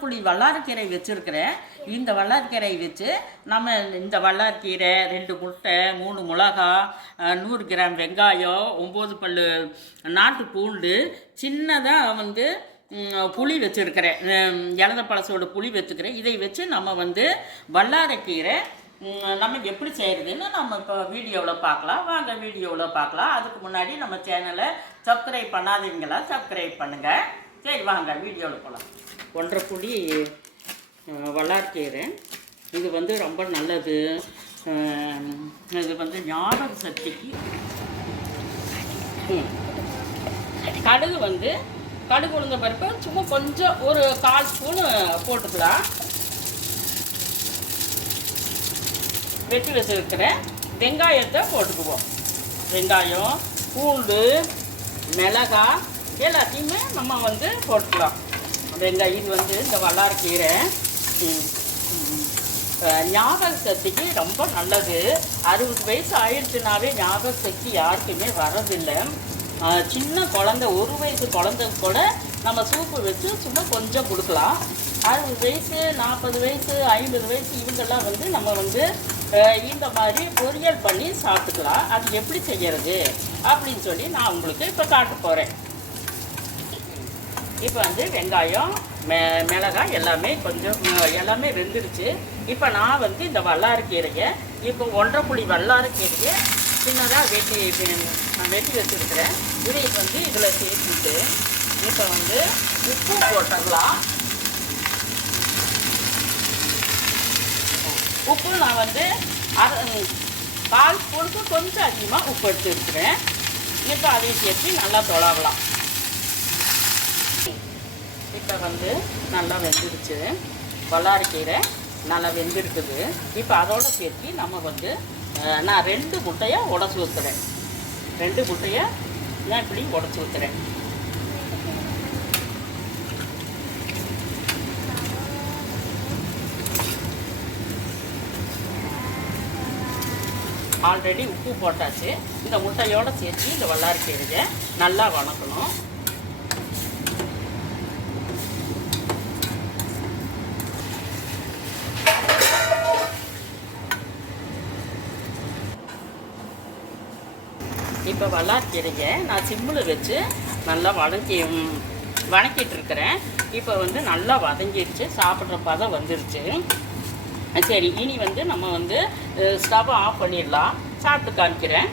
புளி வல்லாரக்கீரை வச்சுருக்கிறேன். இந்த வல்லாரக்கீரை வச்சு நம்ம இந்த வல்லாரக்கீரை 2 முட்டை 3 மிளகா 100 கிராம் வெங்காயம் 9 பல்லு நாட்டு பூண்டு சின்னதாக வந்து புளி வச்சுருக்கிறேன். இலந்த பழசோட புளி வச்சுக்கிறேன். இதை வச்சு நம்ம வந்து வல்லாரக்கீரை நம்ம எப்படி செய்கிறதுன்னு நம்ம இப்போ வீடியோவில் பார்க்கலாம். வாங்க வீடியோவில் பார்க்கலாம். அதுக்கு முன்னாடி நம்ம சேனலை சப்ஸ்கிரைப் பண்ணாதீங்களா சப்ஸ்கிரைப் பண்ணுங்கள். சரி வாங்க வீடியோவில் போகலாம். 1.5 புளி வல்லாரக்கீரை இது வந்து ரொம்ப நல்லது. இது வந்து ஞாபக சக்திக்கு. கடுகு வந்து கடுகு உளுந்த பருப்பு சும்மா கொஞ்சம் ஒரு 1/4 ஸ்பூனு போட்டுக்கலாம். வெட்டி வச்சுருக்கிறேன் வெங்காயத்தை போட்டுக்குவோம். வெங்காயம் பூண்டு மிளகாய் எல்லாத்தையுமே நம்ம வந்து போட்டுக்கலாம். வெங்காயம் இது வந்து இந்த வல்லாரக்கீரை ஞாபக சக்திக்கு ரொம்ப நல்லது. 60 வயசு ஆயிடுச்சுனாவே ஞாபக சக்தி யாருக்குமே வரதில்லை. சின்ன குழந்தை 1 வயசு குழந்தை கூட நம்ம சூப்பு வச்சு சும்மா கொஞ்சம் கொடுக்கலாம். 60 வயசு 40 வயசு 50 வயசு இவங்கெல்லாம் வந்து நம்ம வந்து இந்த மாதிரி பொரியல் பண்ணி சாப்பிட்டுக்கலாம். அது எப்படி செய்கிறது அப்படின்னு சொல்லி நான் உங்களுக்கு இப்போ காட்ட போகிறேன். இப்போ வந்து வெங்காயம் மிளகாய் எல்லாமே கொஞ்சம் எல்லாமே வெந்துருச்சு. இப்போ நான் வந்து இந்த வல்லாரக்கீரையை இப்போ 1.5 புளி வல்லாரக்கீரையை சின்னதாக வெட்டி வச்சுருக்கிறேன். இதை வந்து இதில் சேர்த்துட்டு இப்போ வந்து உப்பு போட்டுடலாம். உப்பு நான் வந்து 1/4 ஸ்பூனுக்கு கொஞ்சம் அதிகமாக உப்பு எடுத்துருக்கிறேன். இப்போ அதையும் சேர்த்து நல்லா தொலாவலாம். இப்போ வந்து நல்லா வெந்துருச்சு. வல்லாரக்கீரை நல்லா வெந்திருக்குது. இப்போ அதோடு சேர்த்து நம்ம வந்து நான் 2 முட்டையை உடச்சி ஊற்றுறேன். 2 முட்டையை நான் இப்படி உடச்சி ஊற்றுறேன். ஆல்ரெடி உப்பு போட்டாச்சு. இந்த முட்டையோடு சேர்த்து இந்த வல்லாரக்கீரையை நல்லா வணக்கணும். இப்போ வல்லாரக்கீரையை நான் சிம்மில் வச்சு நல்லா வணக்கிட்டு இருக்கிறேன். இப்போ வந்து நல்லா வதங்கிடுச்சு. சாப்பிட்ற பதம் வந்துருச்சு. சரி இனி வந்து நம்ம வந்து ஸ்டவ் ஆஃப் பண்ணிடலாம். சாப்பிட்டு காமிக்கிறேன்.